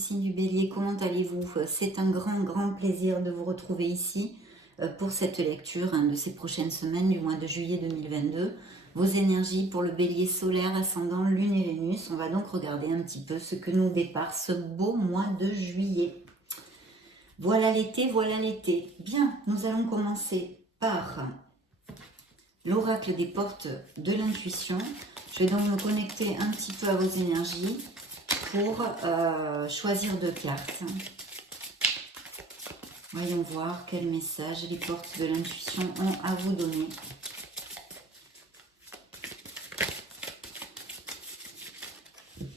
signe du Bélier, comment allez-vous? C'est un grand plaisir de vous retrouver ici pour cette lecture de ces prochaines semaines du mois de juillet 2022. Vos énergies pour le Bélier solaire, ascendant, Lune et Vénus. On va donc regarder un petit peu ce que nous dépare ce beau mois de juillet. Voilà l'été, voilà l'été. Bien, nous allons commencer par l'oracle des portes de l'intuition. Je vais donc me connecter un petit peu à vos énergies pour choisir 2 cartes. Voyons voir quel message les portes de l'intuition ont à vous donner.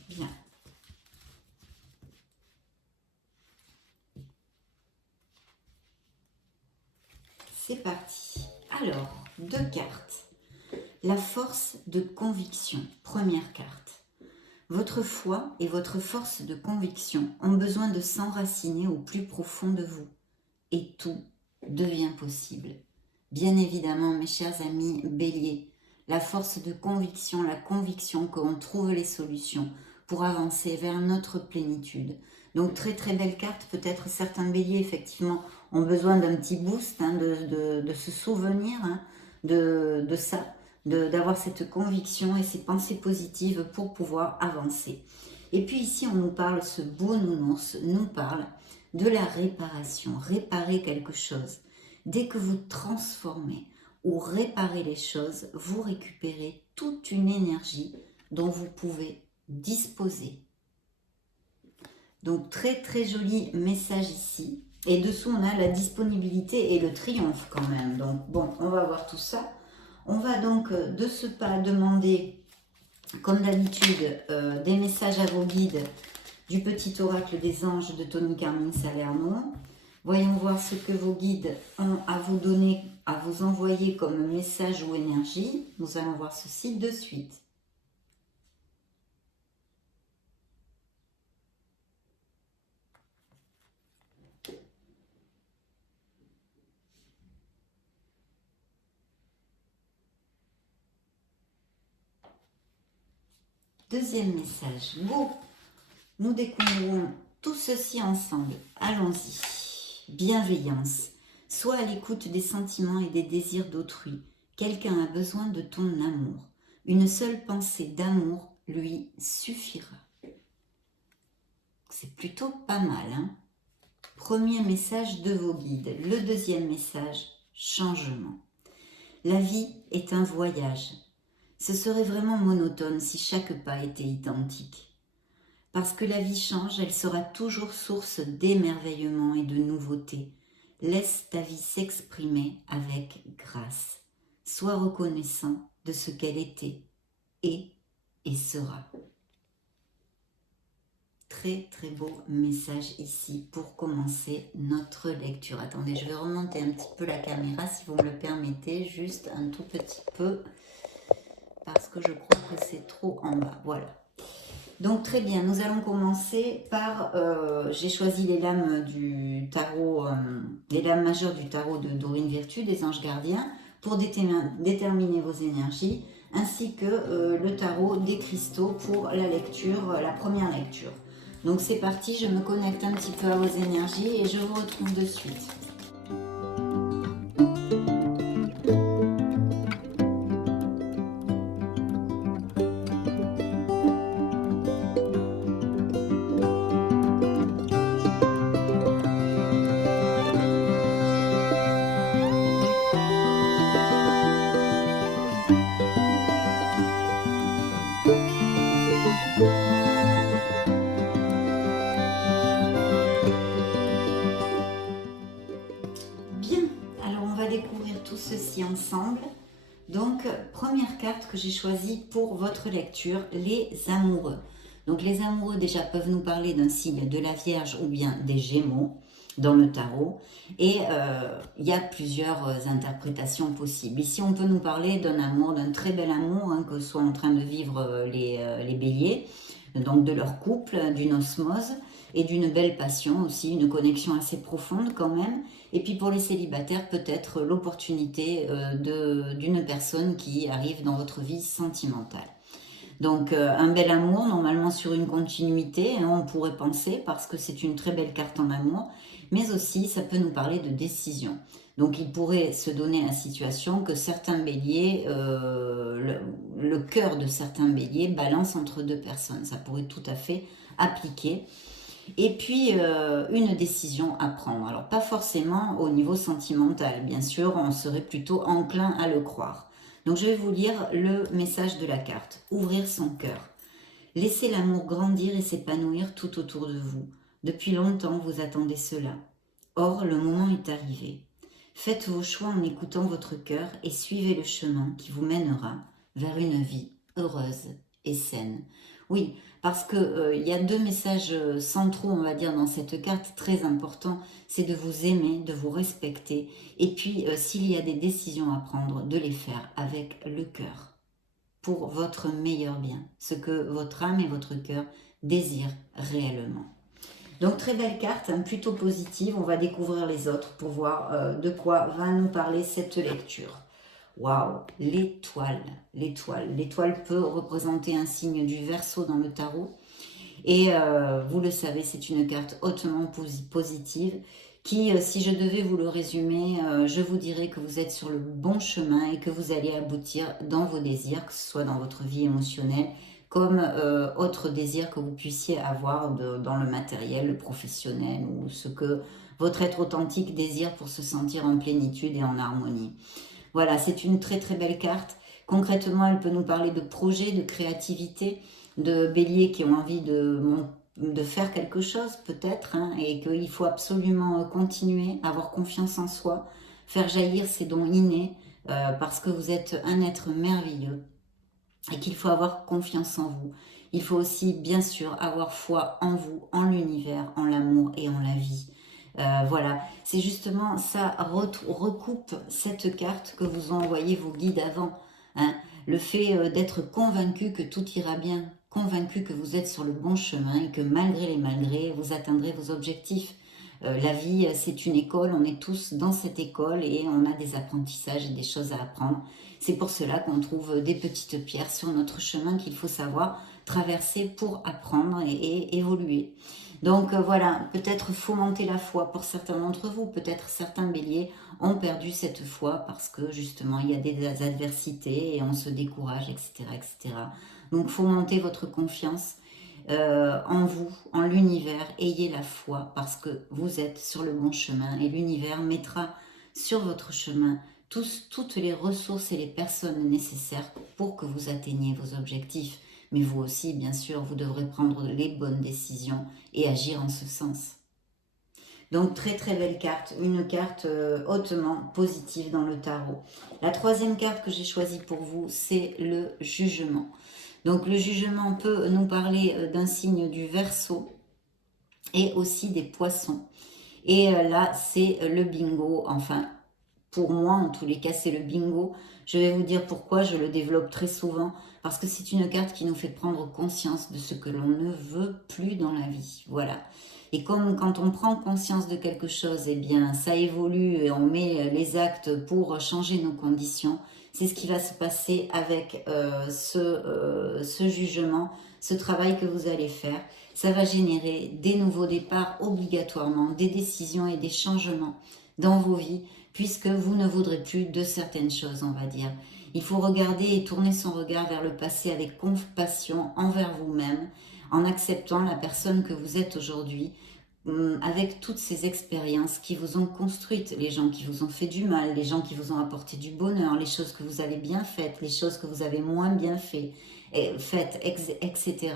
Bien. C'est parti. Alors, 2 cartes. La force de conviction. Première carte. Votre foi et votre force de conviction ont besoin de s'enraciner au plus profond de vous. Et tout devient possible. Bien évidemment, mes chers amis Bélier, la force de conviction, la conviction qu'on trouve les solutions pour avancer vers notre plénitude. Donc très belle carte, peut-être certains Béliers effectivement ont besoin d'un petit boost, de se souvenir de ça, d'avoir cette conviction et ces pensées positives pour pouvoir avancer. Et puis ici on nous parle, ce beau nounours nous parle de la réparation, réparer quelque chose. Dès que vous transformez ou réparez les choses, vous récupérez toute une énergie dont vous pouvez disposer. Donc très joli message ici. Et dessous on a la disponibilité et le triomphe quand même. Donc bon, on va voir tout ça. On va donc de ce pas demander, comme d'habitude, des messages à vos guides du petit oracle des anges de Tony Carmine Salerno. Voyons voir ce que vos guides ont à vous donner, à vous envoyer comme message ou énergie. Nous allons voir ceci de suite. Deuxième message. Go! Nous découvrons tout ceci ensemble. Allons-y. Bienveillance. Sois à l'écoute des sentiments et des désirs d'autrui. Quelqu'un a besoin de ton amour. Une seule pensée d'amour lui suffira. C'est plutôt pas mal, hein? Premier message de vos guides. Le deuxième message, changement. La vie est un voyage. Ce serait vraiment monotone si chaque pas était identique. Parce que la vie change, elle sera toujours source d'émerveillement et de nouveautés. Laisse ta vie s'exprimer avec grâce. Sois reconnaissant de ce qu'elle était, est et sera. Très beau message ici pour commencer notre lecture. Attendez, je vais remonter un petit peu la caméra si vous me le permettez, juste un tout petit peu, parce que je crois que c'est trop en bas. Voilà. Donc très bien, nous allons commencer par, j'ai choisi les lames du tarot, les lames majeures du tarot de Dorine Virtue, des anges gardiens, pour déterminer vos énergies, ainsi que le tarot des cristaux pour la lecture, la première lecture. Donc c'est parti, je me connecte un petit peu à vos énergies et je vous retrouve de suite. Ensemble. Donc, première carte que j'ai choisie pour votre lecture, les amoureux. Donc, les amoureux déjà peuvent nous parler d'un signe de la Vierge ou bien des Gémeaux dans le tarot. Et il y a plusieurs interprétations possibles. Ici, on peut nous parler d'un amour, d'un très bel amour que sont en train de vivre les béliers, donc de leur couple, d'une osmose et d'une belle passion aussi, une connexion assez profonde quand même. Et puis pour les célibataires, peut-être l'opportunité d'une personne qui arrive dans votre vie sentimentale. Donc un bel amour, normalement sur une continuité, hein, on pourrait penser, parce que c'est une très belle carte en amour, mais aussi ça peut nous parler de décision. Donc il pourrait se donner la situation que certains béliers, le cœur de certains béliers balance entre deux personnes. Ça pourrait tout à fait appliquer. Et puis une décision à prendre. Alors pas forcément au niveau sentimental, bien sûr, on serait plutôt enclin à le croire. Donc je vais vous lire le message de la carte. Ouvrir son cœur. Laissez l'amour grandir et s'épanouir tout autour de vous. Depuis longtemps, vous attendez cela. Or, le moment est arrivé. Faites vos choix en écoutant votre cœur et suivez le chemin qui vous mènera vers une vie heureuse et saine. Oui, parce que y a deux messages centraux, on va dire, dans cette carte, très importants. C'est de vous aimer, de vous respecter, et puis s'il y a des décisions à prendre, de les faire avec le cœur, pour votre meilleur bien, ce que votre âme et votre cœur désirent réellement. Donc très belle carte, hein, plutôt positive. On va découvrir les autres pour voir de quoi va nous parler cette lecture. Waouh, l'étoile, l'étoile. L'étoile peut représenter un signe du Verseau dans le tarot. Et vous le savez, c'est une carte hautement positive qui, si je devais vous le résumer, je vous dirais que vous êtes sur le bon chemin et que vous allez aboutir dans vos désirs, que ce soit dans votre vie émotionnelle, comme autre désir que vous puissiez avoir dans le matériel, le professionnel, ou ce que votre être authentique désire pour se sentir en plénitude et en harmonie. Voilà, c'est une très très belle carte. Concrètement, elle peut nous parler de projets, de créativité, de béliers qui ont envie de faire quelque chose peut-être, hein, et qu'il faut absolument continuer, avoir confiance en soi, faire jaillir ses dons innés, parce que vous êtes un être merveilleux et qu'il faut avoir confiance en vous. Il faut aussi, bien sûr, avoir foi en vous, en l'univers, en l'amour et en la vie. Voilà, c'est justement ça, recoupe cette carte que vous ont envoyé vos guides avant. Hein. Le fait d'être convaincu que tout ira bien, convaincu que vous êtes sur le bon chemin et que malgré les malgrés, vous atteindrez vos objectifs. La vie, c'est une école, on est tous dans cette école et on a des apprentissages et des choses à apprendre. C'est pour cela qu'on trouve des petites pierres sur notre chemin qu'il faut savoir traverser pour apprendre et évoluer. Donc voilà, peut-être fomenter la foi pour certains d'entre vous, peut-être certains béliers ont perdu cette foi parce que justement il y a des adversités et on se décourage, etc. etc. Donc fomenter votre confiance en vous, en l'univers, ayez la foi parce que vous êtes sur le bon chemin et l'univers mettra sur votre chemin toutes les ressources et les personnes nécessaires pour que vous atteigniez vos objectifs. Mais vous aussi, bien sûr, vous devrez prendre les bonnes décisions et agir en ce sens. Donc très très belle carte, une carte hautement positive dans le tarot. La troisième carte que j'ai choisie pour vous, c'est le jugement. Donc le jugement peut nous parler d'un signe du Verseau et aussi des Poissons. Et là, c'est le bingo, enfin, pour moi, en tous les cas, c'est le bingo. Je vais vous dire pourquoi, je le développe très souvent, parce que c'est une carte qui nous fait prendre conscience de ce que l'on ne veut plus dans la vie. Voilà. Et comme quand on prend conscience de quelque chose, eh bien, ça évolue et on met les actes pour changer nos conditions. C'est ce qui va se passer avec ce jugement, ce travail que vous allez faire. Ça va générer des nouveaux départs obligatoirement, des décisions et des changements dans vos vies, puisque vous ne voudrez plus de certaines choses, on va dire. Il faut regarder et tourner son regard vers le passé avec compassion envers vous-même, en acceptant la personne que vous êtes aujourd'hui, avec toutes ces expériences qui vous ont construites, les gens qui vous ont fait du mal, les gens qui vous ont apporté du bonheur, les choses que vous avez bien faites, les choses que vous avez moins bien faites, etc.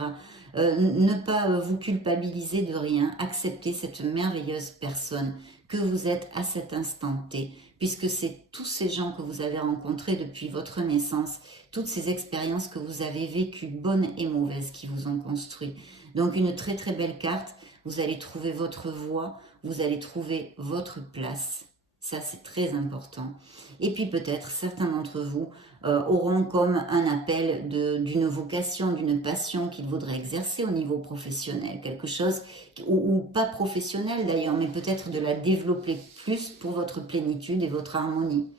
Ne pas vous culpabiliser de rien, accepter cette merveilleuse personne que vous êtes à cet instant T, puisque c'est tous ces gens que vous avez rencontrés depuis votre naissance, toutes ces expériences que vous avez vécues, bonnes et mauvaises, qui vous ont construit. Donc une très très belle carte, vous allez trouver votre voie, vous allez trouver votre place. Ça, c'est très important. Et puis peut-être, certains d'entre vous auront comme un appel d'une vocation, d'une passion qu'ils voudraient exercer au niveau professionnel. Quelque chose, ou pas professionnel d'ailleurs, mais peut-être de la développer plus pour votre plénitude et votre harmonie.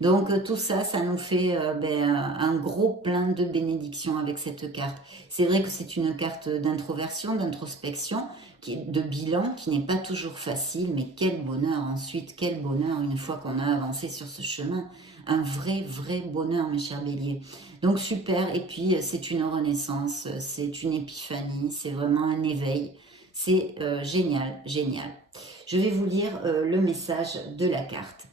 Donc tout ça, ça nous fait un gros plein de bénédictions avec cette carte. C'est vrai que c'est une carte d'introversion, d'introspection, de bilan, qui n'est pas toujours facile, mais quel bonheur ensuite, quel bonheur une fois qu'on a avancé sur ce chemin. Un vrai, vrai bonheur, mes chers béliers. Donc super, et puis c'est une renaissance, c'est une épiphanie, c'est vraiment un éveil. C'est génial, génial. Je vais vous lire le message de la carte.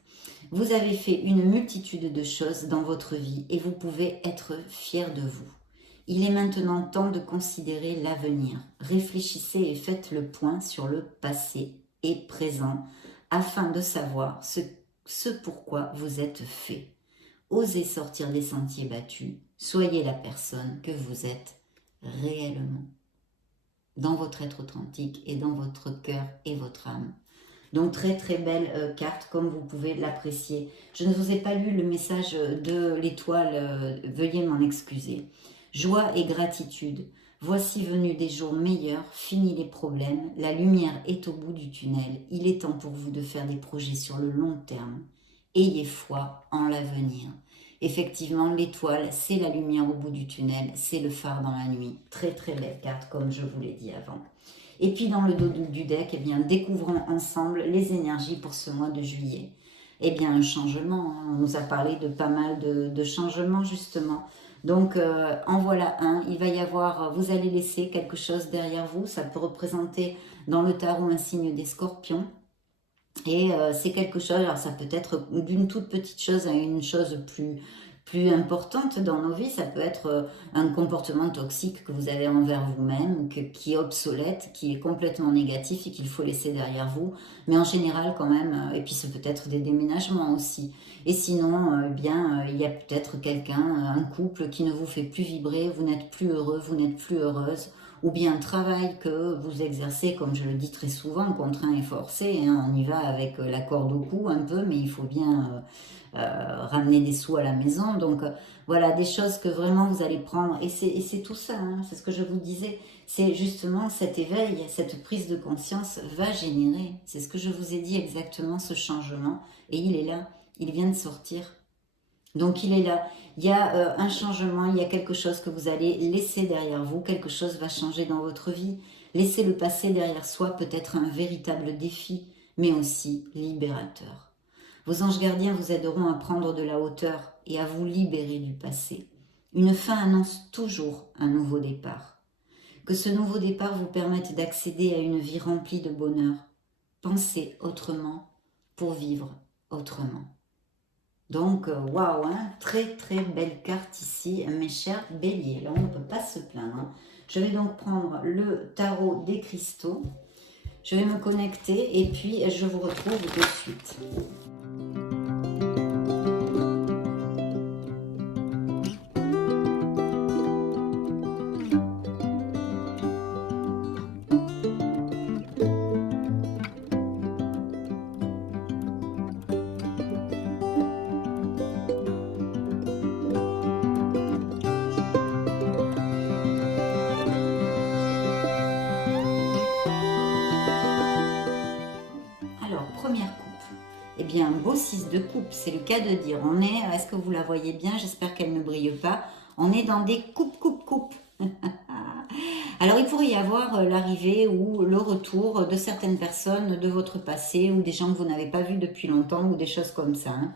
Vous avez fait une multitude de choses dans votre vie et vous pouvez être fier de vous. Il est maintenant temps de considérer l'avenir. Réfléchissez et faites le point sur le passé et présent afin de savoir ce pourquoi vous êtes fait. Osez sortir des sentiers battus. Soyez la personne que vous êtes réellement dans votre être authentique et dans votre cœur et votre âme. Donc très très belle carte comme vous pouvez l'apprécier. Je ne vous ai pas lu le message de l'étoile, veuillez m'en excuser. Joie et gratitude. Voici venus des jours meilleurs, fini les problèmes, la lumière est au bout du tunnel. Il est temps pour vous de faire des projets sur le long terme. Ayez foi en l'avenir. Effectivement, l'étoile, c'est la lumière au bout du tunnel, c'est le phare dans la nuit. Très très belle carte comme je vous l'ai dit avant. Et puis dans le dos du deck, eh bien, découvrons ensemble les énergies pour ce mois de juillet. Eh bien, un changement, hein. On nous a parlé de pas mal de changements justement. Donc, en voilà un, il va y avoir, vous allez laisser quelque chose derrière vous. Ça peut représenter dans le tarot un signe des scorpions. Et c'est quelque chose, alors ça peut être d'une toute petite chose à une chose plus importante dans nos vies. Ça peut être un comportement toxique que vous avez envers vous-même, qui est obsolète, qui est complètement négatif et qu'il faut laisser derrière vous. Mais en général quand même, et puis ça peut être des déménagements aussi. Et sinon, il y a peut-être quelqu'un, un couple qui ne vous fait plus vibrer, vous n'êtes plus heureux, vous n'êtes plus heureuse, ou bien un travail que vous exercez, comme je le dis très souvent, contraint et forcé, hein, on y va avec la corde au cou un peu, mais il faut bien ramener des sous à la maison, donc voilà, des choses que vraiment vous allez prendre, et c'est tout ça, hein, c'est ce que je vous disais, c'est justement cet éveil, cette prise de conscience va générer, c'est ce que je vous ai dit exactement, ce changement, et il est là, il vient de sortir. Donc il est là, il y a un changement, il y a quelque chose que vous allez laisser derrière vous, quelque chose va changer dans votre vie. Laisser le passé derrière soi peut être un véritable défi, mais aussi libérateur. Vos anges gardiens vous aideront à prendre de la hauteur et à vous libérer du passé. Une fin annonce toujours un nouveau départ. Que ce nouveau départ vous permette d'accéder à une vie remplie de bonheur. Pensez autrement pour vivre autrement. Donc, waouh, hein, très très belle carte ici, mes chers béliers. Là, on ne peut pas se plaindre. Hein. Je vais donc prendre le tarot des cristaux. Je vais me connecter et puis je vous retrouve de suite. Première coupe, eh bien un beau 6 de coupe, c'est le cas de dire, on est, est-ce que vous la voyez bien, j'espère qu'elle ne brille pas, on est dans des coupes. Alors il pourrait y avoir l'arrivée ou le retour de certaines personnes de votre passé ou des gens que vous n'avez pas vus depuis longtemps ou des choses comme ça. Hein.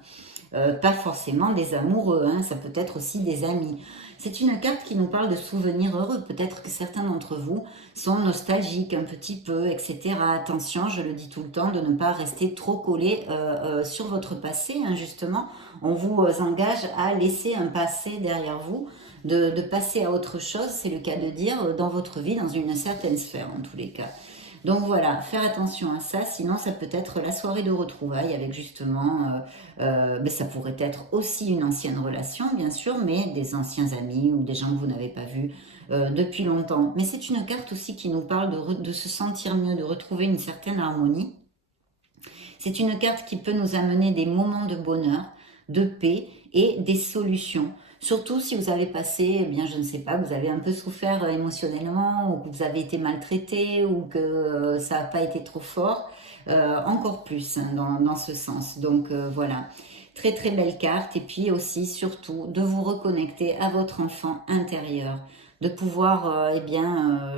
Pas forcément des amoureux, hein, ça peut être aussi des amis. C'est une carte qui nous parle de souvenirs heureux. Peut-être que certains d'entre vous sont nostalgiques un petit peu, etc. Attention, je le dis tout le temps, de ne pas rester trop collé sur votre passé. Hein, justement, on vous engage à laisser un passé derrière vous, de passer à autre chose, c'est le cas de dire, dans votre vie, dans une certaine sphère en tous les cas. Donc voilà, faire attention à ça, sinon ça peut être la soirée de retrouvailles avec justement, ça pourrait être aussi une ancienne relation bien sûr, mais des anciens amis ou des gens que vous n'avez pas vus depuis longtemps. Mais c'est une carte aussi qui nous parle de se sentir mieux, de retrouver une certaine harmonie. C'est une carte qui peut nous amener des moments de bonheur, de paix et des solutions. Surtout si vous avez passé, eh bien, je ne sais pas, vous avez un peu souffert émotionnellement, ou que vous avez été maltraité, ou que ça n'a pas été trop fort, encore plus hein, dans ce sens. Donc voilà. Très très belle carte. Et puis aussi, surtout, de vous reconnecter à votre enfant intérieur. De pouvoir,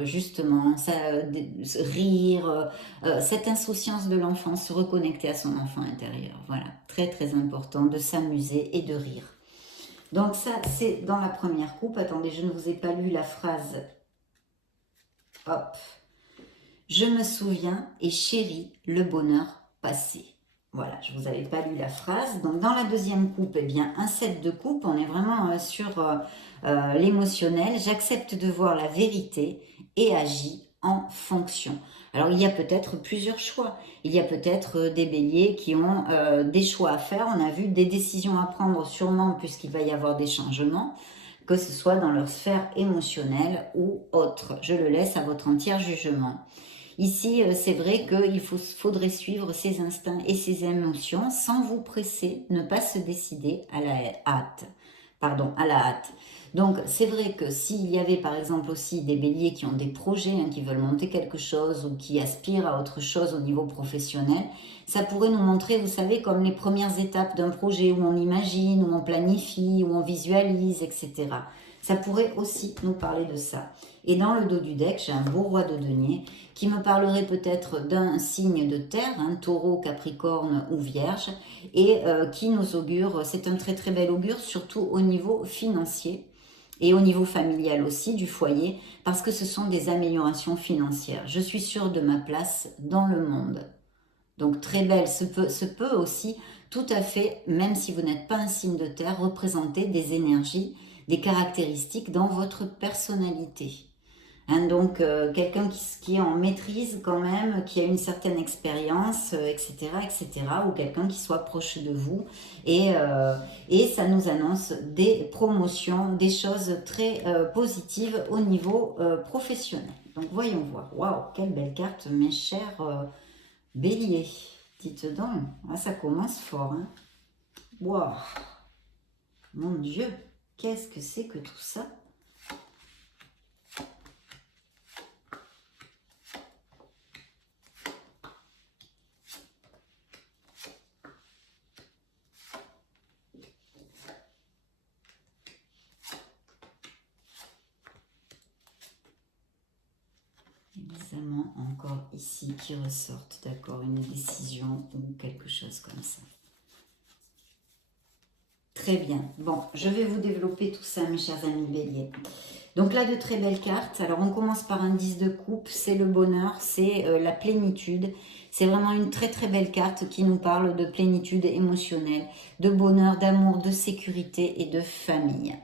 justement, rire, cette insouciance de l'enfant, se reconnecter à son enfant intérieur. Voilà, très très important de s'amuser et de rire. Donc ça, c'est dans la première coupe. Attendez, je ne vous ai pas lu la phrase. Hop. Je me souviens et chéris le bonheur passé. Voilà, je ne vous avais pas lu la phrase. Donc, dans la deuxième coupe, eh bien, un 7 de coupe. On est vraiment sur l'émotionnel. J'accepte de voir la vérité et agis en fonction. Alors, il y a peut-être plusieurs choix. Il y a peut-être des béliers qui ont des choix à faire. On a vu des décisions à prendre sûrement puisqu'il va y avoir des changements, que ce soit dans leur sphère émotionnelle ou autre. Je le laisse à votre entier jugement. Ici, c'est vrai qu'il faudrait suivre ses instincts et ses émotions sans vous presser, ne pas se décider à la hâte. Donc, c'est vrai que s'il y avait par exemple aussi des béliers qui ont des projets, qui veulent monter quelque chose ou qui aspirent à autre chose au niveau professionnel, ça pourrait nous montrer, vous savez, comme les premières étapes d'un projet où on imagine, où on planifie, où on visualise, etc. Ça pourrait aussi nous parler de ça. Et dans le dos du deck, j'ai un beau roi de denier qui me parlerait peut-être d'un signe de terre, taureau, capricorne ou vierge, et qui nous augure, c'est un très très bel augure, surtout au niveau financier et au niveau familial aussi, du foyer, parce que ce sont des améliorations financières. Je suis sûre de ma place dans le monde. Donc très belle, ce peut aussi tout à fait, même si vous n'êtes pas un signe de terre, représenter des énergies, des caractéristiques dans votre personnalité. Donc quelqu'un qui est en maîtrise quand même, qui a une certaine expérience, etc., ou quelqu'un qui soit proche de vous. Et ça nous annonce des promotions, des choses très positives au niveau professionnel. Donc voyons voir. Waouh, quelle belle carte, mes chers béliers. Dites donc, ça commence fort. Waouh, mon Dieu, qu'est-ce que c'est que tout ça? Encore ici qui ressortent, d'accord, une décision ou quelque chose comme ça. Très bien. Bon, je vais vous développer tout ça, mes chers amis béliers. Donc là, de très belles cartes. Alors, on commence par un 10 de coupe. C'est le bonheur, c'est la plénitude. C'est vraiment une très très belle carte qui nous parle de plénitude émotionnelle, de bonheur, d'amour, de sécurité et de famille.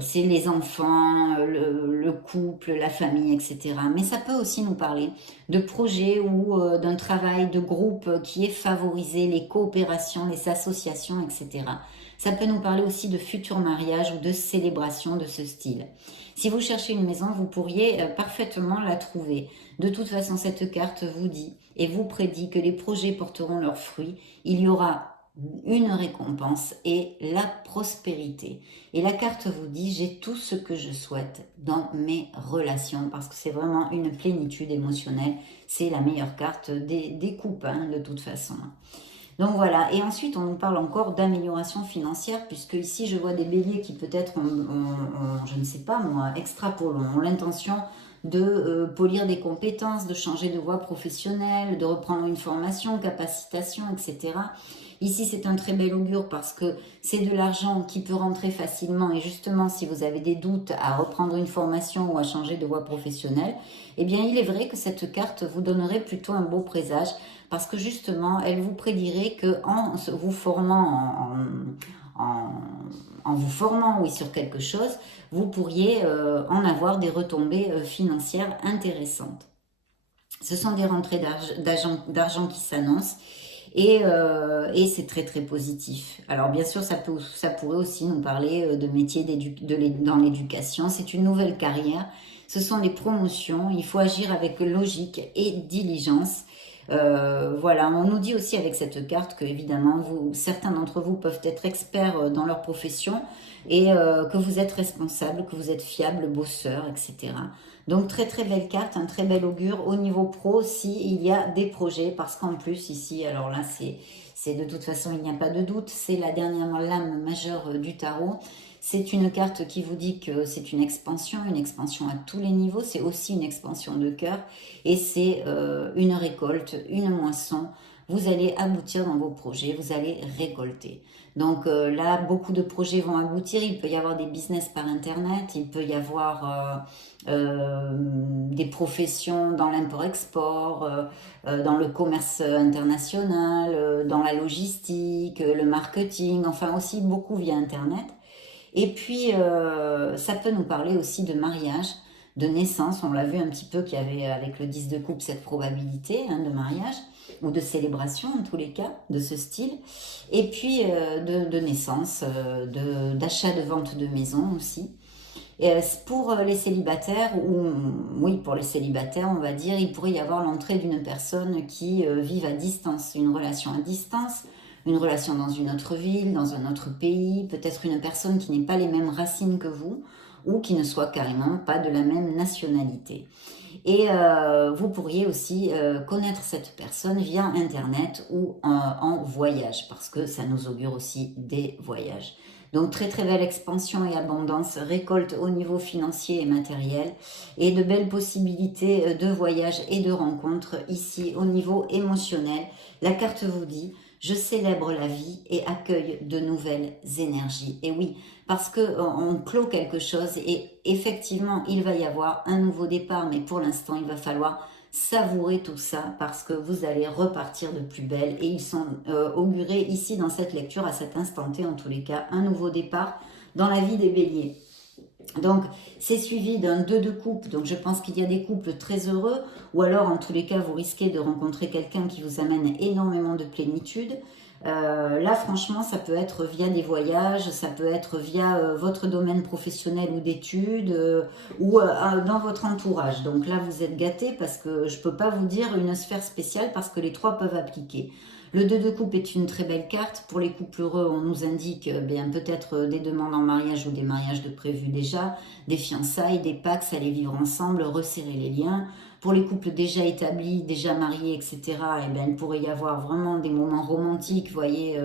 C'est les enfants, le couple, la famille, etc. Mais ça peut aussi nous parler de projets ou d'un travail de groupe qui est favorisé, les coopérations, les associations, etc. Ça peut nous parler aussi de futurs mariages ou de célébrations de ce style. Si vous cherchez une maison, vous pourriez parfaitement la trouver. De toute façon, cette carte vous dit et vous prédit que les projets porteront leurs fruits. Il y aura une récompense et la prospérité. Et la carte vous dit, j'ai tout ce que je souhaite dans mes relations, parce que c'est vraiment une plénitude émotionnelle. C'est la meilleure carte des coupes, de toute façon. Donc voilà, et ensuite on nous parle encore d'amélioration financière, puisque ici je vois des béliers qui peut-être, je ne sais pas moi, extrapolons, ont l'intention de polir des compétences, de changer de voie professionnelle, de reprendre une formation, capacitation, etc. Ici, c'est un très bel augure parce que c'est de l'argent qui peut rentrer facilement. Et justement, si vous avez des doutes à reprendre une formation ou à changer de voie professionnelle, eh bien, il est vrai que cette carte vous donnerait plutôt un beau présage parce que justement, elle vous prédirait qu'en vous formant, en vous formant, oui, sur quelque chose, vous pourriez en avoir des retombées financières intéressantes. Ce sont des rentrées d'argent qui s'annoncent. Et c'est très très positif. Alors bien sûr, ça pourrait aussi nous parler de métiers dans l'éducation. C'est une nouvelle carrière. Ce sont des promotions. Il faut agir avec logique et diligence. Voilà, on nous dit aussi avec cette carte que évidemment, certains d'entre vous peuvent être experts dans leur profession et que vous êtes responsable, que vous êtes fiable, bosseur, etc. Donc très très belle carte, un très bel augure au niveau pro si il y a des projets, parce qu'en plus ici, alors là c'est de toute façon il n'y a pas de doute, c'est la dernière lame majeure du tarot. C'est une carte qui vous dit que c'est une expansion à tous les niveaux, c'est aussi une expansion de cœur et c'est une récolte, une moisson. Vous allez aboutir dans vos projets, vous allez récolter. Donc là, beaucoup de projets vont aboutir. Il peut y avoir des business par Internet, il peut y avoir des professions dans l'import-export, dans le commerce international, dans la logistique, le marketing, enfin aussi beaucoup via Internet. Et puis, ça peut nous parler aussi de mariage, de naissance. On l'a vu un petit peu qu'il y avait avec le 10 de coupe cette probabilité hein, de mariage ou de célébration en tous les cas de ce style. Et puis de naissance, d'achat, de vente de maison aussi. Et pour les célibataires, ou oui, pour les célibataires, on va dire, il pourrait y avoir l'entrée d'une personne qui vive à distance, une relation à distance, une relation dans une autre ville, dans un autre pays, peut-être une personne qui n'ait pas les mêmes racines que vous, ou qui ne soit carrément pas de la même nationalité. Et vous pourriez aussi connaître cette personne via Internet ou en voyage, parce que ça nous augure aussi des voyages. Donc très très belle expansion et abondance, récolte au niveau financier et matériel, et de belles possibilités de voyage et de rencontres ici au niveau émotionnel. La carte vous dit, je célèbre la vie et accueille de nouvelles énergies. Et oui, parce qu'on clôt quelque chose et effectivement, il va y avoir un nouveau départ, mais pour l'instant, il va falloir savourer tout ça parce que vous allez repartir de plus belle et ils sont augurés ici dans cette lecture à cet instant T en tous les cas, un nouveau départ dans la vie des béliers. Donc, c'est suivi d'un 2 de coupe, donc je pense qu'il y a des couples très heureux, ou alors en tous les cas, vous risquez de rencontrer quelqu'un qui vous amène énormément de plénitude. Là, franchement, ça peut être via des voyages, ça peut être via votre domaine professionnel ou d'études, ou dans votre entourage. Donc là, vous êtes gâtés parce que je ne peux pas vous dire une sphère spéciale parce que les trois peuvent appliquer. Le 2 de coupe est une très belle carte. Pour les couples heureux, on nous indique bien peut-être des demandes en mariage ou des mariages de prévus déjà, des fiançailles, des pactes, aller vivre ensemble, resserrer les liens. Pour les couples déjà établis, déjà mariés, etc., eh bien, il pourrait y avoir vraiment des moments romantiques, vous voyez,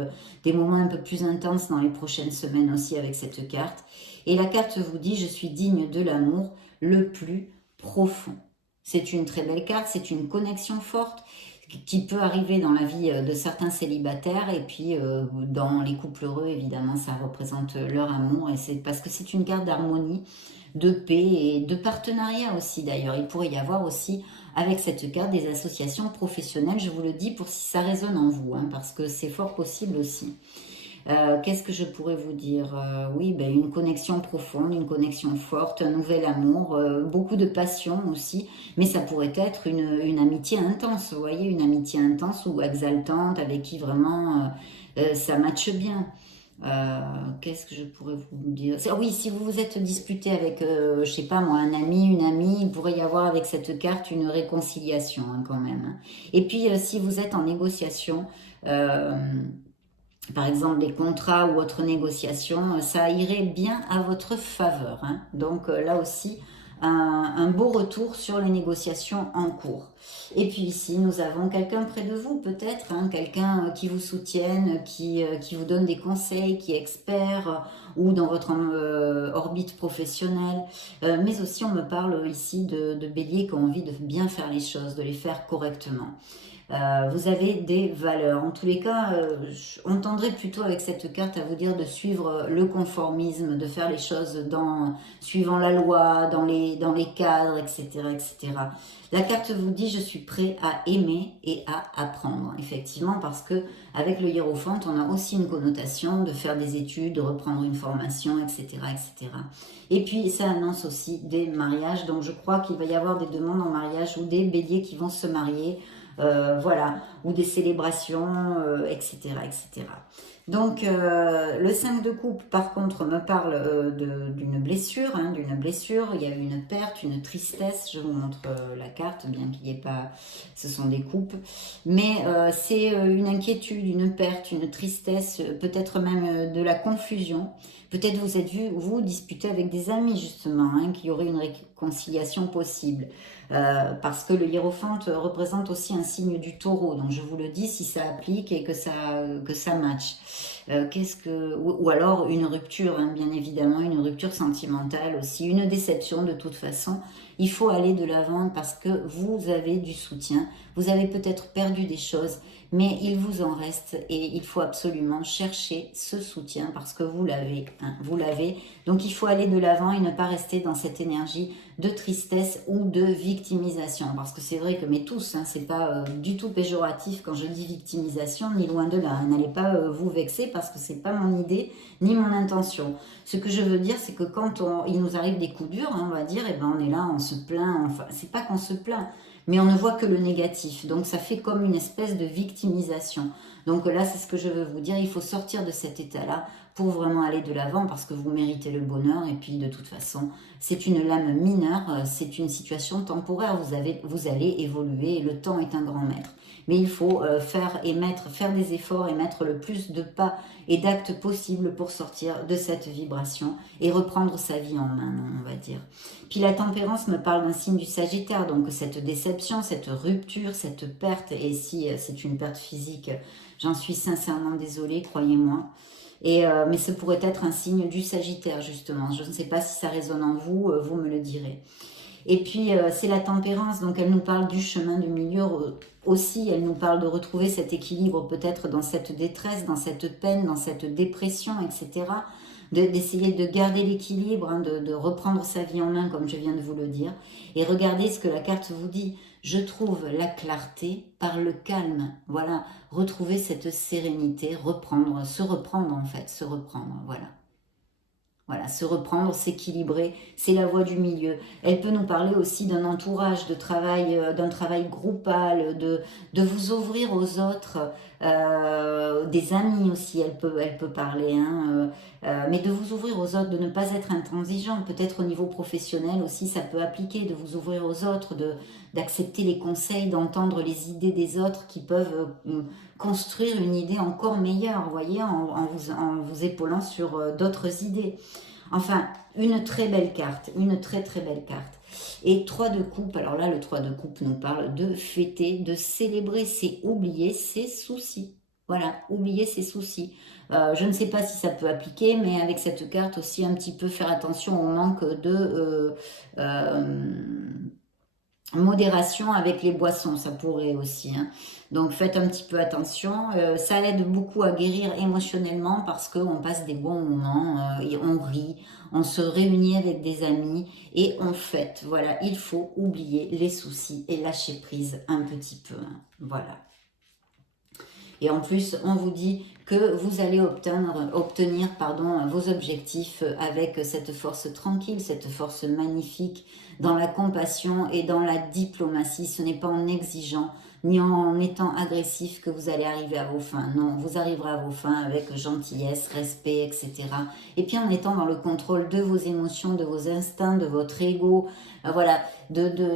des moments un peu plus intenses dans les prochaines semaines aussi avec cette carte. Et la carte vous dit, je suis digne de l'amour le plus profond. C'est une très belle carte, c'est une connexion forte qui peut arriver dans la vie de certains célibataires et puis dans les couples heureux, évidemment, ça représente leur amour et c'est parce que c'est une carte d'harmonie, de paix et de partenariat aussi d'ailleurs. Il pourrait y avoir aussi avec cette carte des associations professionnelles, je vous le dis pour si ça résonne en vous, hein, parce que c'est fort possible aussi. Qu'est-ce que je pourrais vous dire oui, ben, une connexion profonde, une connexion forte, un nouvel amour, beaucoup de passion aussi, mais ça pourrait être une amitié intense, vous voyez, une amitié intense ou exaltante, avec qui vraiment ça matche bien. Qu'est-ce que je pourrais vous dire? Oui, si vous vous êtes disputé avec, je sais pas moi, un ami, une amie, il pourrait y avoir avec cette carte une réconciliation hein, quand même. Et puis, si vous êtes en négociation, par exemple des contrats ou autres négociations, ça irait bien à votre faveur. Hein. Donc là aussi, un beau retour sur les négociations en cours. Et puis ici, nous avons quelqu'un près de vous peut-être, hein, quelqu'un qui vous soutienne, qui vous donne des conseils, qui est expert ou dans votre orbite professionnelle. Mais aussi, on me parle ici de béliers qui ont envie de bien faire les choses, de les faire correctement. Vous avez des valeurs. En tous les cas, on tendrait plutôt avec cette carte à vous dire de suivre le conformisme, de faire les choses suivant la loi, dans les cadres, etc., etc. La carte vous dit je suis prêt à aimer et à apprendre. Effectivement, parce que avec le hiérophante, on a aussi une connotation de faire des études, de reprendre une formation, etc., etc. Et puis, ça annonce aussi des mariages. Donc, je crois qu'il va y avoir des demandes en mariage ou des béliers qui vont se marier voilà, ou des célébrations, etc., etc. Donc, le 5 de coupe, par contre, me parle d'une blessure, hein, d'une blessure. Il y a une perte, une tristesse. Je vous montre la carte, bien qu'il n'y ait pas... Ce sont des coupes. Mais c'est une inquiétude, une perte, une tristesse, peut-être même de la confusion. Peut-être vous êtes vous disputer avec des amis, justement, hein, qu'il y aurait une réconciliation possible. Parce que le hiérophante représente aussi un signe du taureau. Donc je vous le dis si ça applique et que ça match. Ou alors une rupture, hein, bien évidemment, une rupture sentimentale aussi, une déception de toute façon. Il faut aller de l'avant parce que vous avez du soutien. Vous avez peut-être perdu des choses, mais il vous en reste et il faut absolument chercher ce soutien parce que vous l'avez, hein, vous l'avez. Donc il faut aller de l'avant et ne pas rester dans cette énergie de tristesse ou de victimisation. Parce que c'est vrai que, mais tous, hein, c'est pas du tout péjoratif quand je dis victimisation, ni loin de là. Hein, n'allez pas vous vexer parce que c'est pas mon idée ni mon intention. Ce que je veux dire, c'est que quand il nous arrive des coups durs, hein, on va dire, et ben on est là, on se plaint. Enfin, c'est pas qu'on se plaint, mais on ne voit que le négatif. Donc ça fait comme une espèce de victimisation. Donc là, c'est ce que je veux vous dire. Il faut sortir de cet état-là pour vraiment aller de l'avant parce que vous méritez le bonheur. Et puis de toute façon, c'est une lame mineure, c'est une situation temporaire. Vous allez évoluer et le temps est un grand maître. Mais il faut faire des efforts et mettre le plus de pas et d'actes possibles pour sortir de cette vibration et reprendre sa vie en main, on va dire. Puis la tempérance me parle d'un signe du Sagittaire, donc cette déception, cette rupture, cette perte, et si c'est une perte physique, j'en suis sincèrement désolée, croyez-moi. Mais ce pourrait être un signe du Sagittaire, justement. Je ne sais pas si ça résonne en vous, vous me le direz. Et puis, c'est la tempérance, donc elle nous parle du chemin du milieu aussi. Elle nous parle de retrouver cet équilibre peut-être dans cette détresse, dans cette peine, dans cette dépression, etc. D'essayer de garder l'équilibre, hein, de reprendre sa vie en main, comme je viens de vous le dire. Et regardez ce que la carte vous dit. Je trouve la clarté par le calme. Voilà, retrouver cette sérénité, se reprendre en fait, se reprendre, voilà. Voilà, se reprendre, s'équilibrer, c'est la voie du milieu. Elle peut nous parler aussi d'un entourage, d'un travail groupal, de vous ouvrir aux autres, des amis aussi, elle peut parler, hein, mais de vous ouvrir aux autres, de ne pas être intransigeant. Peut-être au niveau professionnel aussi, ça peut appliquer, de vous ouvrir aux autres, d'accepter les conseils, d'entendre les idées des autres qui peuvent construire une idée encore meilleure, vous voyez, en vous épaulant sur d'autres idées. Enfin, une très belle carte, une très très belle carte. Et 3 de coupe, alors là, le 3 de coupe nous parle de fêter, de célébrer, c'est oublier ses soucis. Voilà, oublier ses soucis. Je ne sais pas si ça peut appliquer, mais avec cette carte aussi, un petit peu faire attention au manque de modération avec les boissons, ça pourrait aussi. Hein. Donc faites un petit peu attention. Ça aide beaucoup à guérir émotionnellement parce qu'on passe des bons moments, et on rit, on se réunit avec des amis et on fête. Voilà, il faut oublier les soucis et lâcher prise un petit peu. Hein. Voilà. Et en plus, on vous dit que vous allez obtenir vos objectifs avec cette force tranquille, cette force magnifique, dans la compassion et dans la diplomatie. Ce n'est pas en exigeant ni en étant agressif que vous allez arriver à vos fins. Non, vous arriverez à vos fins avec gentillesse, respect, etc. Et puis en étant dans le contrôle de vos émotions, de vos instincts, de votre ego. Voilà,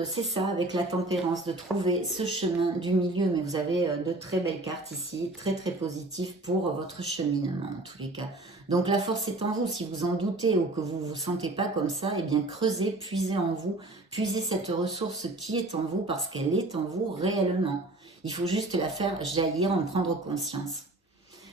c'est ça, avec la tempérance, de trouver ce chemin du milieu. Mais vous avez de très belles cartes ici, très très positives pour votre cheminement en tous les cas. Donc la force est en vous. Si vous en doutez ou que vous ne vous sentez pas comme ça, eh bien creusez, puisez en vous, puisez cette ressource qui est en vous parce qu'elle est en vous réellement. Il faut juste la faire jaillir, en prendre conscience.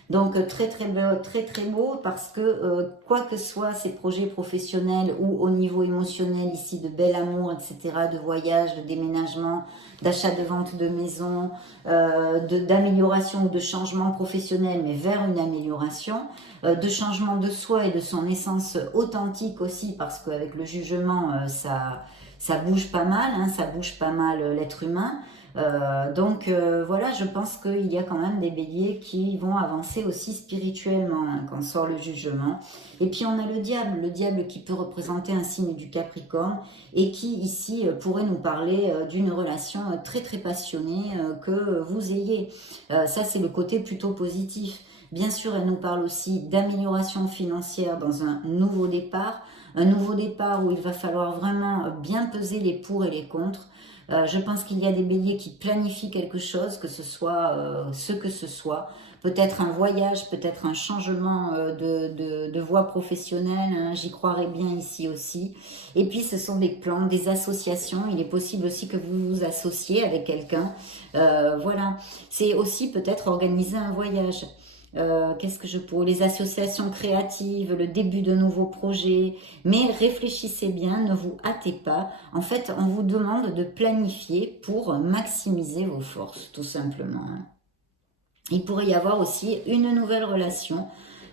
Donc très très beau parce que quoi que soient ces projets professionnels ou au niveau émotionnel ici de bel amour, etc., de voyage, de déménagement, d'achat de vente de maison, d'amélioration ou de changement professionnel, mais vers une amélioration, de changement de soi et de son essence authentique aussi parce qu'avec le jugement, ça bouge pas mal, hein, ça bouge pas mal l'être humain. Voilà, je pense qu'il y a quand même des béliers qui vont avancer aussi spirituellement hein, quand sort le jugement. Et puis on a le diable qui peut représenter un signe du Capricorne et qui ici pourrait nous parler d'une relation très très passionnée que vous ayez. Ça c'est le côté plutôt positif. Bien sûr, elle nous parle aussi d'amélioration financière dans un nouveau départ où il va falloir vraiment bien peser les pour et les contre. Je pense qu'il y a des béliers qui planifient quelque chose, que ce soit ce que ce soit. Peut-être un voyage, peut-être un changement de voie professionnelle, hein, j'y croirais bien ici aussi. Et puis ce sont des plans, des associations, il est possible aussi que vous vous associez avec quelqu'un. Voilà, c'est aussi peut-être organiser un voyage. Qu'est-ce que je pourrais, les associations créatives, le début de nouveaux projets, mais réfléchissez bien, ne vous hâtez pas. En fait, on vous demande de planifier pour maximiser vos forces, tout simplement. Il pourrait y avoir aussi une nouvelle relation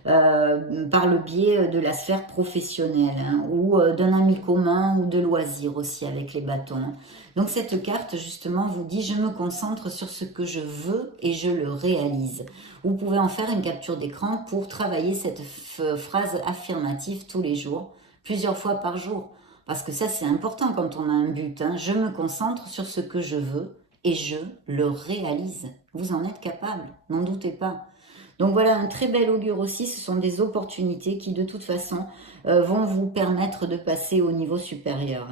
par le biais de la sphère professionnelle hein, ou d'un ami commun ou de loisirs aussi avec les bâtons. Donc cette carte justement vous dit je me concentre sur ce que je veux et je le réalise. Vous pouvez en faire une capture d'écran pour travailler cette phrase affirmative tous les jours, plusieurs fois par jour. Parce que ça c'est important quand on a un but. Hein. Je me concentre sur ce que je veux et je le réalise. Vous en êtes capable, n'en doutez pas. Donc voilà, un très bel augure aussi, ce sont des opportunités qui de toute façon vont vous permettre de passer au niveau supérieur.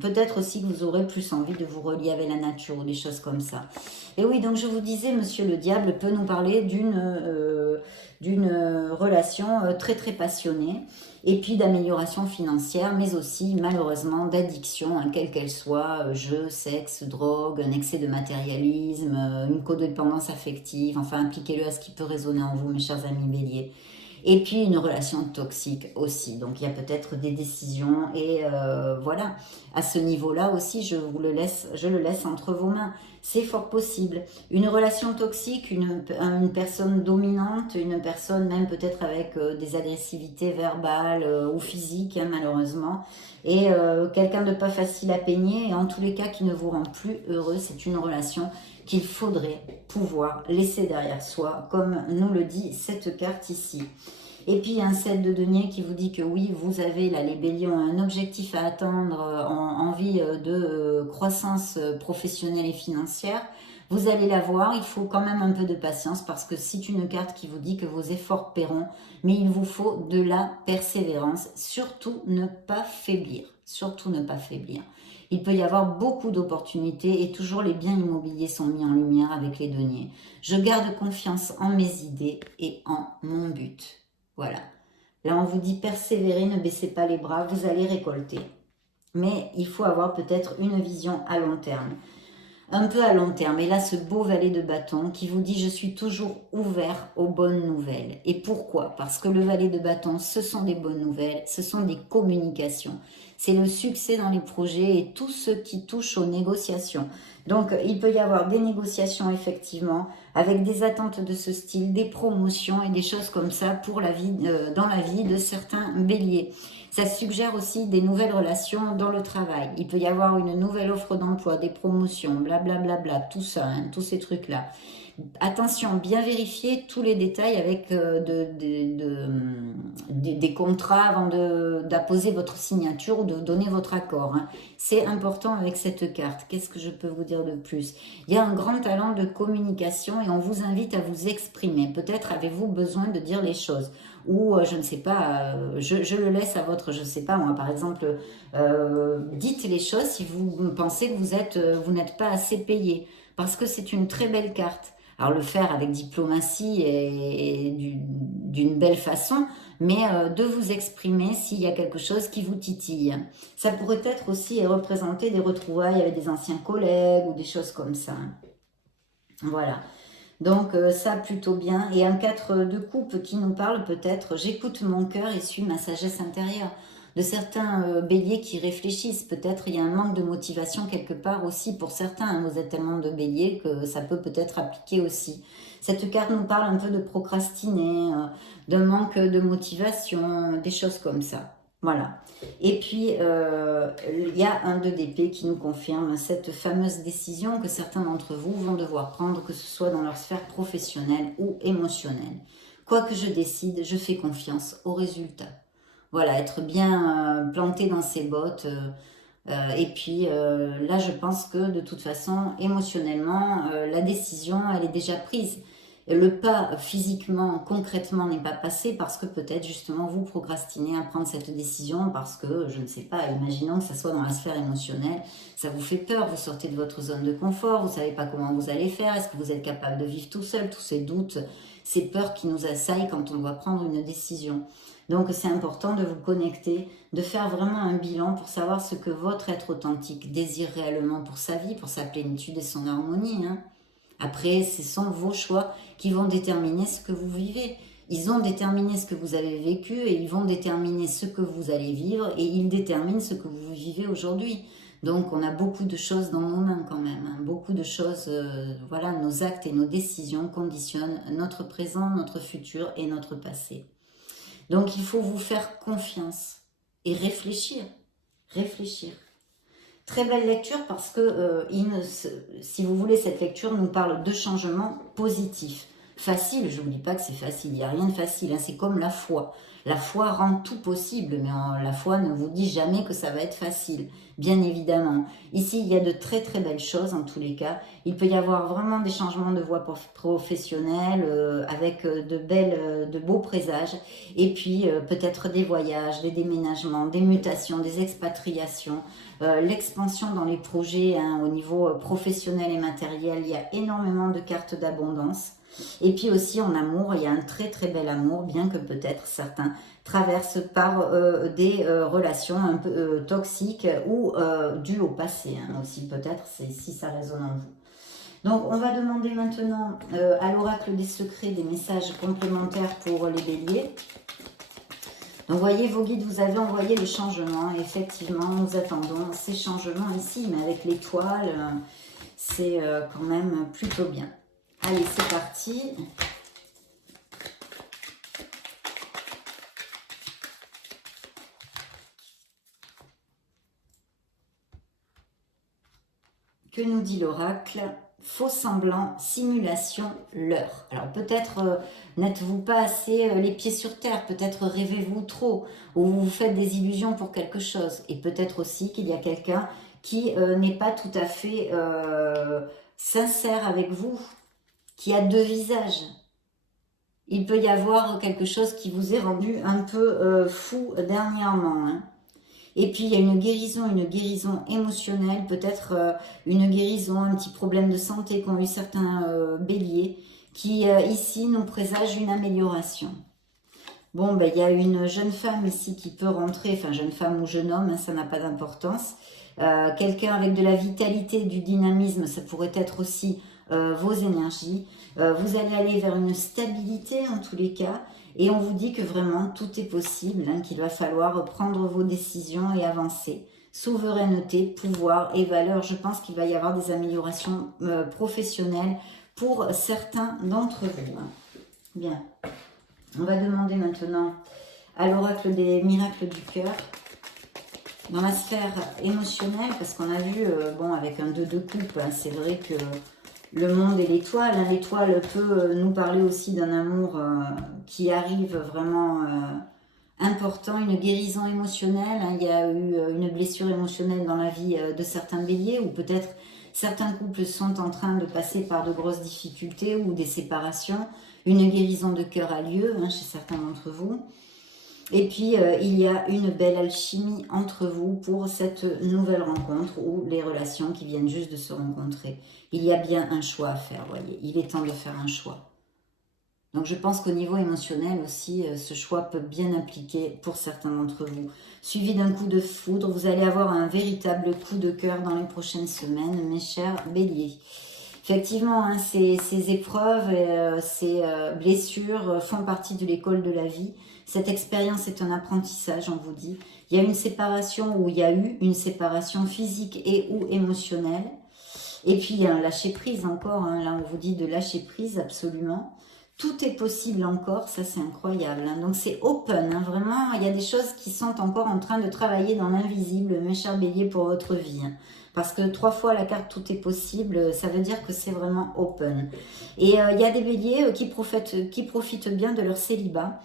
Peut-être aussi que vous aurez plus envie de vous relier avec la nature ou des choses comme ça. Et oui, donc je vous disais, Monsieur le Diable peut nous parler d'une relation très très passionnée et puis d'amélioration financière, mais aussi malheureusement d'addiction, hein, quelle qu'elle soit, jeu, sexe, drogue, un excès de matérialisme, une codépendance affective, enfin appliquez-le à ce qui peut résonner en vous, mes chers amis béliers. Et puis une relation toxique aussi. Donc il y a peut-être des décisions et voilà. À ce niveau-là aussi, je le laisse entre vos mains. C'est fort possible. Une relation toxique, une personne dominante, une personne même peut-être avec des agressivités verbales ou physiques, hein, malheureusement. Et quelqu'un de pas facile à peigner et en tous les cas qui ne vous rend plus heureux. C'est une relation qu'il faudrait pouvoir laisser derrière soi, comme nous le dit cette carte ici. Et puis un 7 de denier qui vous dit que oui, vous avez là, les béliers ont un objectif à atteindre en envie de croissance professionnelle et financière. Vous allez l'avoir, il faut quand même un peu de patience parce que c'est une carte qui vous dit que vos efforts paieront, mais il vous faut de la persévérance. Surtout ne pas faiblir, surtout ne pas faiblir. Il peut y avoir beaucoup d'opportunités et toujours les biens immobiliers sont mis en lumière avec les deniers. Je garde confiance en mes idées et en mon but. Voilà. Là, on vous dit persévérer, ne baissez pas les bras, vous allez récolter. Mais il faut avoir peut-être une vision à long terme. Un peu à long terme. Et là, ce beau valet de bâton qui vous dit « Je suis toujours ouvert aux bonnes nouvelles ». Et pourquoi? Parce que le valet de bâton, ce sont des bonnes nouvelles, ce sont des communications. C'est le succès dans les projets et tout ce qui touche aux négociations. Donc, il peut y avoir des négociations, effectivement, avec des attentes de ce style, des promotions et des choses comme ça pour la vie, dans la vie de certains béliers. Ça suggère aussi des nouvelles relations dans le travail. Il peut y avoir une nouvelle offre d'emploi, des promotions, blablabla, tout ça, hein, tous ces trucs-là. Attention, bien vérifier tous les détails avec des contrats avant d'apposer votre signature ou de donner votre accord. Hein. C'est important avec cette carte. Qu'est-ce que je peux vous dire de plus? Il y a un grand talent de communication et on vous invite à vous exprimer. Peut-être avez-vous besoin de dire les choses. Ou, je ne sais pas, je le laisse à votre, je ne sais pas moi, par exemple, dites les choses si vous pensez que vous n'êtes pas assez payé. Parce que c'est une très belle carte. Alors le faire avec diplomatie et d'une belle façon, mais de vous exprimer s'il y a quelque chose qui vous titille. Ça pourrait être aussi représenter des retrouvailles avec des anciens collègues ou des choses comme ça. Voilà. Donc ça plutôt bien. Et un 4 de coupe qui nous parle peut-être « J'écoute mon cœur et suis ma sagesse intérieure » de certains béliers qui réfléchissent. Peut-être il y a un manque de motivation quelque part aussi pour certains. Hein, vous êtes tellement de béliers que ça peut peut-être appliquer aussi. Cette carte nous parle un peu de procrastiner, d'un manque de motivation, des choses comme ça. Voilà. Et puis, il y a un 2 d'épée qui nous confirme cette fameuse décision que certains d'entre vous vont devoir prendre, que ce soit dans leur sphère professionnelle ou émotionnelle. Quoi que je décide, je fais confiance au résultat. Voilà, être bien planté dans ses bottes. Et puis là, je pense que de toute façon, émotionnellement, la décision, elle est déjà prise. Le pas physiquement, concrètement n'est pas passé parce que peut-être justement vous procrastinez à prendre cette décision parce que, je ne sais pas, imaginons que ça soit dans la sphère émotionnelle, ça vous fait peur, vous sortez de votre zone de confort, vous ne savez pas comment vous allez faire, est-ce que vous êtes capable de vivre tout seul, tous ces doutes, ces peurs qui nous assaillent quand on doit prendre une décision. Donc c'est important de vous connecter, de faire vraiment un bilan pour savoir ce que votre être authentique désire réellement pour sa vie, pour sa plénitude et son harmonie. Après, ce sont vos choix qui vont déterminer ce que vous vivez. Ils ont déterminé ce que vous avez vécu et ils vont déterminer ce que vous allez vivre et ils déterminent ce que vous vivez aujourd'hui. Donc on a beaucoup de choses dans nos mains quand même. Beaucoup de choses, voilà, nos actes et nos décisions conditionnent notre présent, notre futur et notre passé. Donc il faut vous faire confiance et réfléchir. Réfléchir. Très belle lecture parce que, si vous voulez, cette lecture nous parle de changements positifs. Facile, je ne vous dis pas que c'est facile, il n'y a rien de facile, c'est comme la foi. La foi rend tout possible, mais la foi ne vous dit jamais que ça va être facile, bien évidemment. Ici, il y a de très très belles choses en tous les cas. Il peut y avoir vraiment des changements de voie professionnelle avec de beaux présages. Et puis peut-être des voyages, des déménagements, des mutations, des expatriations. L'expansion dans les projets au niveau professionnel et matériel, il y a énormément de cartes d'abondance. Et puis aussi en amour, il y a un très très bel amour, bien que peut-être certains traversent par des relations un peu toxiques ou dues au passé aussi, peut-être, si ça résonne en vous. Donc on va demander maintenant à l'oracle des secrets des messages complémentaires pour les béliers. Donc, vous voyez, vos guides vous avez envoyé le changement. Effectivement, nous attendons ces changements ici, mais avec l'étoile, c'est quand même plutôt bien. Allez, c'est parti. Que nous dit l'oracle ? Faux semblant, simulation, leurre. Alors peut-être n'êtes-vous pas assez les pieds sur terre, peut-être rêvez-vous trop, ou vous faites des illusions pour quelque chose. Et peut-être aussi qu'il y a quelqu'un qui n'est pas tout à fait sincère avec vous, qui a deux visages. Il peut y avoir quelque chose qui vous est rendu un peu fou dernièrement. Et puis, il y a une guérison émotionnelle, peut-être une guérison, un petit problème de santé qu'ont eu certains béliers, qui ici nous présage une amélioration. Bon, ben, il y a une jeune femme ici qui peut rentrer, enfin jeune femme ou jeune homme, ça n'a pas d'importance. Quelqu'un avec de la vitalité, du dynamisme, ça pourrait être aussi vos énergies. Vous allez aller vers une stabilité en tous les cas. Et on vous dit que vraiment tout est possible, qu'il va falloir prendre vos décisions et avancer. Souveraineté, pouvoir et valeur, je pense qu'il va y avoir des améliorations professionnelles pour certains d'entre vous. Bien. On va demander maintenant à l'oracle des miracles du cœur. Dans la sphère émotionnelle, parce qu'on a vu, bon, avec un 2 de coupe, c'est vrai que le monde et l'étoile. L'étoile peut nous parler aussi d'un amour qui arrive vraiment important, une guérison émotionnelle. Il y a eu une blessure émotionnelle dans la vie de certains béliers, ou peut-être certains couples sont en train de passer par de grosses difficultés ou des séparations. Une guérison de cœur a lieu chez certains d'entre vous. Et puis, il y a une belle alchimie entre vous pour cette nouvelle rencontre ou les relations qui viennent juste de se rencontrer. Il y a bien un choix à faire, voyez. Il est temps de faire un choix. Donc, je pense qu'au niveau émotionnel aussi, ce choix peut bien impliquer pour certains d'entre vous. Suivi d'un coup de foudre, vous allez avoir un véritable coup de cœur dans les prochaines semaines, mes chers béliers. Effectivement, ces épreuves, ces blessures font partie de l'école de la vie. Cette expérience est un apprentissage, on vous dit. Il y a une séparation ou il y a eu une séparation physique et ou émotionnelle. Et puis, il y a un lâcher-prise encore. Là, on vous dit de lâcher prise, absolument. Tout est possible encore, ça c'est incroyable. Hein. Donc c'est open, hein, vraiment, il y a des choses qui sont encore en train de travailler dans l'invisible, mes chers béliers, pour votre vie. Hein. Parce que 3 fois la carte tout est possible, ça veut dire que c'est vraiment open. Et il y a des béliers qui profitent bien de leur célibat.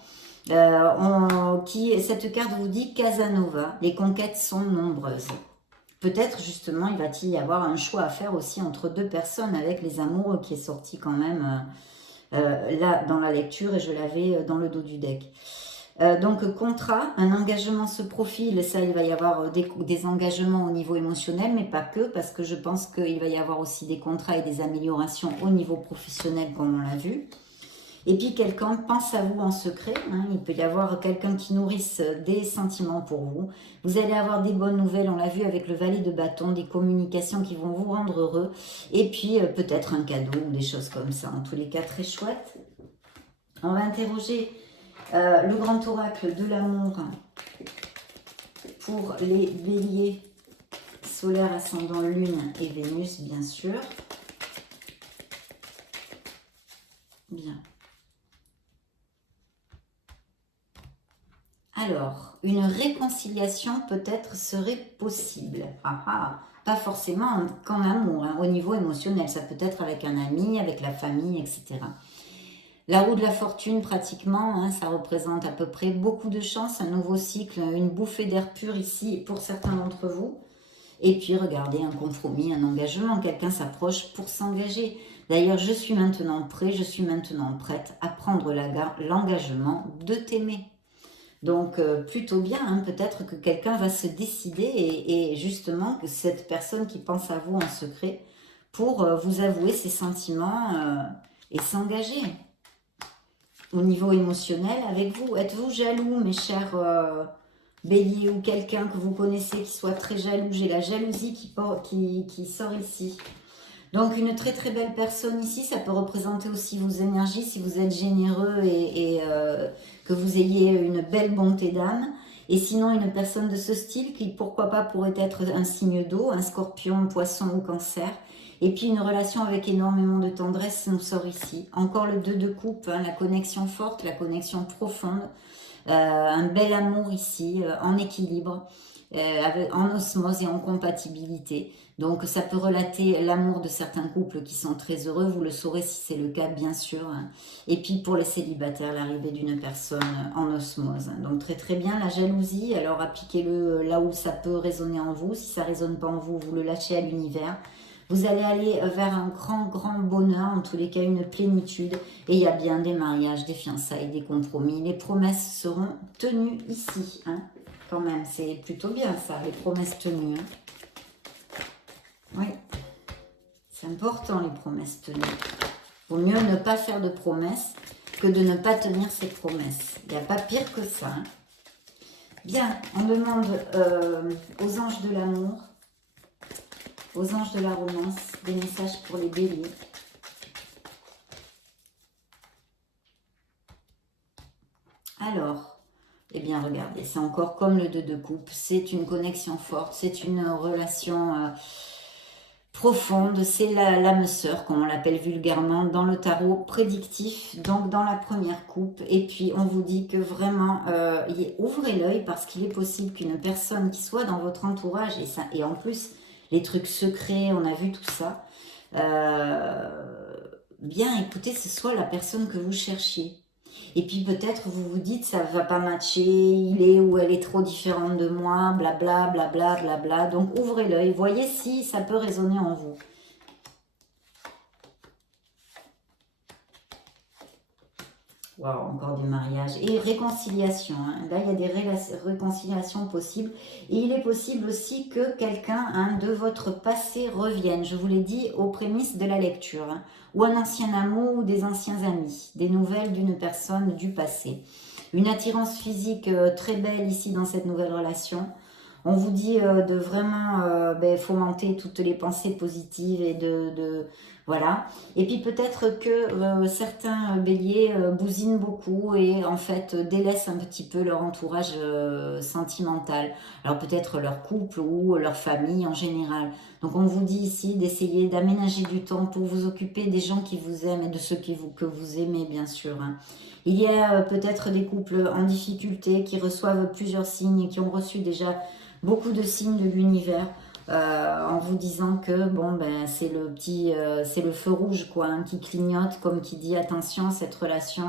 Cette carte vous dit Casanova, les conquêtes sont nombreuses. Peut-être justement il va y avoir un choix à faire aussi entre 2 personnes avec les amoureux qui est sorti quand même... là dans la lecture et je l'avais dans le dos du deck. Donc contrat, un engagement se profile, ça il va y avoir des engagements au niveau émotionnel, mais pas que, parce que je pense qu'il va y avoir aussi des contrats et des améliorations au niveau professionnel comme on l'a vu. Et puis quelqu'un pense à vous en secret, hein. Il peut y avoir quelqu'un qui nourrisse des sentiments pour vous. Vous allez avoir des bonnes nouvelles, on l'a vu avec le valet de bâton, des communications qui vont vous rendre heureux. Et puis peut-être un cadeau ou des choses comme ça, en tous les cas très chouette. On va interroger le grand oracle de l'amour pour les béliers, solaire, ascendant, lune et Vénus bien sûr. Bien. Alors, une réconciliation peut-être serait possible. Pas forcément qu'en amour, hein, au niveau émotionnel. Ça peut être avec un ami, avec la famille, etc. La roue de la fortune, pratiquement, hein, ça représente à peu près beaucoup de chance, un nouveau cycle, une bouffée d'air pur ici pour certains d'entre vous. Et puis, regardez, un compromis, un engagement. Quelqu'un s'approche pour s'engager. D'ailleurs, je suis maintenant prêt, je suis maintenant prête à prendre l'engagement de t'aimer. Donc, plutôt bien, hein, peut-être que quelqu'un va se décider et justement que cette personne qui pense à vous en secret pour vous avouer ses sentiments et s'engager au niveau émotionnel avec vous. Êtes-vous jaloux, mes chers béliers, ou quelqu'un que vous connaissez qui soit très jaloux? J'ai la jalousie qui sort ici. Donc, une très très belle personne ici, ça peut représenter aussi vos énergies si vous êtes généreux et que vous ayez une belle bonté d'âme. Et sinon, une personne de ce style qui, pourquoi pas, pourrait être un signe d'eau, un scorpion, un poisson ou cancer. Et puis, une relation avec énormément de tendresse nous sort ici. Encore le 2 de coupe, hein, la connexion forte, la connexion profonde. Un bel amour ici, en équilibre. En osmose et en compatibilité. Donc ça peut relater l'amour de certains couples qui sont très heureux, vous le saurez si c'est le cas bien sûr. Et puis pour les célibataires, l'arrivée d'une personne en osmose. Donc très très bien, la jalousie, alors appliquez-le là où ça peut résonner en vous. Si ça ne résonne pas en vous, vous le lâchez à l'univers. Vous allez aller vers un grand bonheur, en tous les cas une plénitude. Et il y a bien des mariages, des fiançailles, des compromis. Les promesses seront tenues ici, hein. Quand même, c'est plutôt bien ça, les promesses tenues. Hein. Oui, c'est important les promesses tenues. Vaut mieux ne pas faire de promesses que de ne pas tenir ses promesses. Il n'y a pas pire que ça. Hein. Bien, on demande aux anges de l'amour, aux anges de la romance, des messages pour les béliers. Alors... Eh bien, regardez, c'est encore comme le 2 de coupe. C'est une connexion forte, c'est une relation profonde. C'est l'âme sœur, comme on l'appelle vulgairement, dans le tarot prédictif, donc dans la première coupe. Et puis, on vous dit que vraiment, ouvrez l'œil parce qu'il est possible qu'une personne qui soit dans votre entourage, et en plus, les trucs secrets, on a vu tout ça, bien, écoutez, ce soit la personne que vous cherchiez. Et puis peut-être vous vous dites ça va pas matcher, il est ou elle est trop différente de moi, blabla, blabla, blabla. Donc ouvrez l'œil, voyez si ça peut résonner en vous. Wow, encore des mariages. Et réconciliation. Hein. Là, il y a des réconciliations possibles. Et il est possible aussi que quelqu'un de votre passé revienne. Je vous l'ai dit aux prémices de la lecture. Hein. Ou un ancien amour ou des anciens amis. Des nouvelles d'une personne du passé. Une attirance physique très belle ici dans cette nouvelle relation. On vous dit de vraiment fomenter toutes les pensées positives et Voilà. Et puis peut-être que certains béliers bousinent beaucoup et en fait délaissent un petit peu leur entourage sentimental. Alors peut-être leur couple ou leur famille en général. Donc on vous dit ici d'essayer d'aménager du temps pour vous occuper des gens qui vous aiment et de ceux que vous aimez bien sûr. Hein. Il y a peut-être des couples en difficulté qui reçoivent plusieurs signes, qui ont reçu déjà beaucoup de signes de l'univers. En vous disant que bon ben c'est le petit c'est le feu rouge quoi hein, qui clignote comme qui dit attention cette relation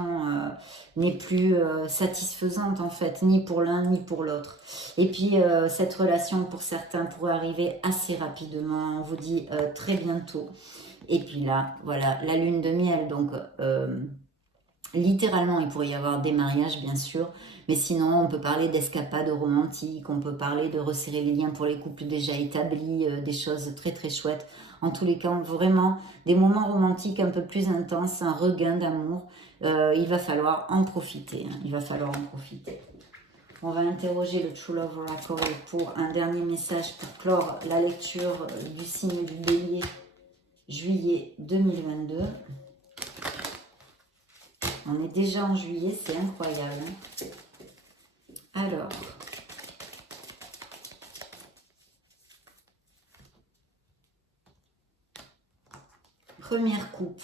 n'est plus satisfaisante en fait ni pour l'un ni pour l'autre et puis cette relation pour certains pourrait arriver assez rapidement on vous dit très bientôt et puis là voilà la lune de miel donc littéralement, il pourrait y avoir des mariages, bien sûr, mais sinon, on peut parler d'escapades romantiques, on peut parler de resserrer les liens pour les couples déjà établis, des choses très très chouettes. En tous les cas, vraiment, des moments romantiques un peu plus intenses, un regain d'amour, il va falloir en profiter, hein, il va falloir en profiter. On va interroger le True Love Oracle pour un dernier message pour clore la lecture du signe du Bélier, juillet 2022. On est déjà en juillet, c'est incroyable. Alors, première coupe,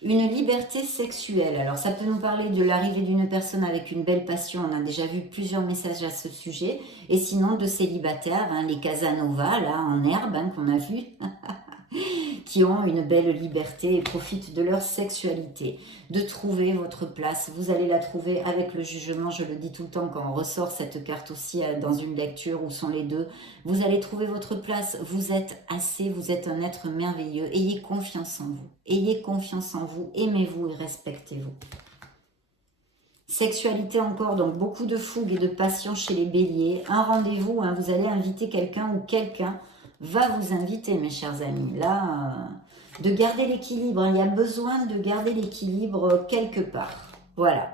une liberté sexuelle. Alors, ça peut nous parler de l'arrivée d'une personne avec une belle passion. On a déjà vu plusieurs messages à ce sujet. Et sinon, de célibataires, hein, les Casanova, là, en herbe, hein, qu'on a vu. Qui ont une belle liberté et profitent de leur sexualité, de trouver votre place. Vous allez la trouver avec le jugement, je le dis tout le temps quand on ressort cette carte aussi dans une lecture où sont les deux. Vous allez trouver votre place, vous êtes assez, vous êtes un être merveilleux. Ayez confiance en vous, ayez confiance en vous, aimez-vous et respectez-vous. Sexualité encore, donc beaucoup de fougue et de passion chez les béliers. Un rendez-vous, hein, vous allez inviter quelqu'un ou quelqu'un va vous inviter, mes chers amis. Là, de garder l'équilibre. Il y a besoin de garder l'équilibre quelque part. Voilà.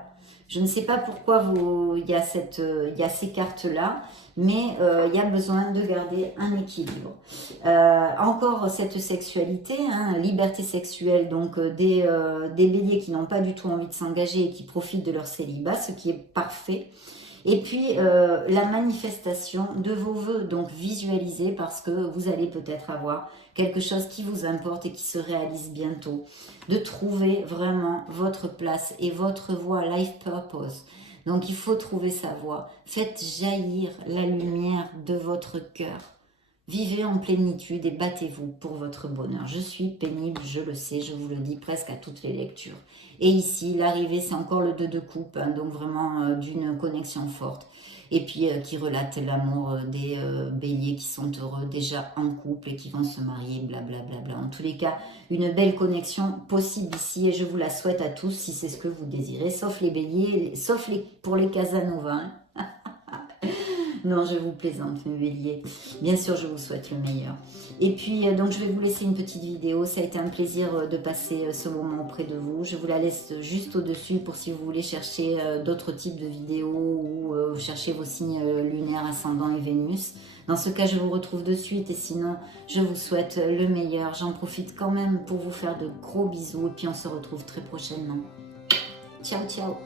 Je ne sais pas pourquoi il y a ces cartes-là, mais il y a besoin de garder un équilibre. Encore cette sexualité, hein, liberté sexuelle, donc des béliers qui n'ont pas du tout envie de s'engager et qui profitent de leur célibat, ce qui est parfait. Et puis, la manifestation de vos vœux, donc visualisez parce que vous allez peut-être avoir quelque chose qui vous importe et qui se réalise bientôt. De trouver vraiment votre place et votre voie, life purpose. Donc, il faut trouver sa voie. Faites jaillir la lumière de votre cœur. Vivez en plénitude et battez-vous pour votre bonheur. Je suis pénible, je le sais, je vous le dis presque à toutes les lectures. Et ici, l'arrivée, c'est encore le 2 de coupe, hein, donc vraiment d'une connexion forte. Et puis, qui relate l'amour des béliers qui sont heureux déjà en couple et qui vont se marier, blablabla. Bla, bla. En tous les cas, une belle connexion possible ici et je vous la souhaite à tous si c'est ce que vous désirez, sauf les béliers, sauf pour les Casanova. Hein. Non, je vous plaisante, mes béliers. Bien sûr, je vous souhaite le meilleur. Et puis, donc, je vais vous laisser une petite vidéo. Ça a été un plaisir de passer ce moment auprès de vous. Je vous la laisse juste au-dessus pour si vous voulez chercher d'autres types de vidéos ou chercher vos signes lunaires, ascendant et Vénus. Dans ce cas, je vous retrouve de suite. Et sinon, je vous souhaite le meilleur. J'en profite quand même pour vous faire de gros bisous. Et puis, on se retrouve très prochainement. Ciao, ciao.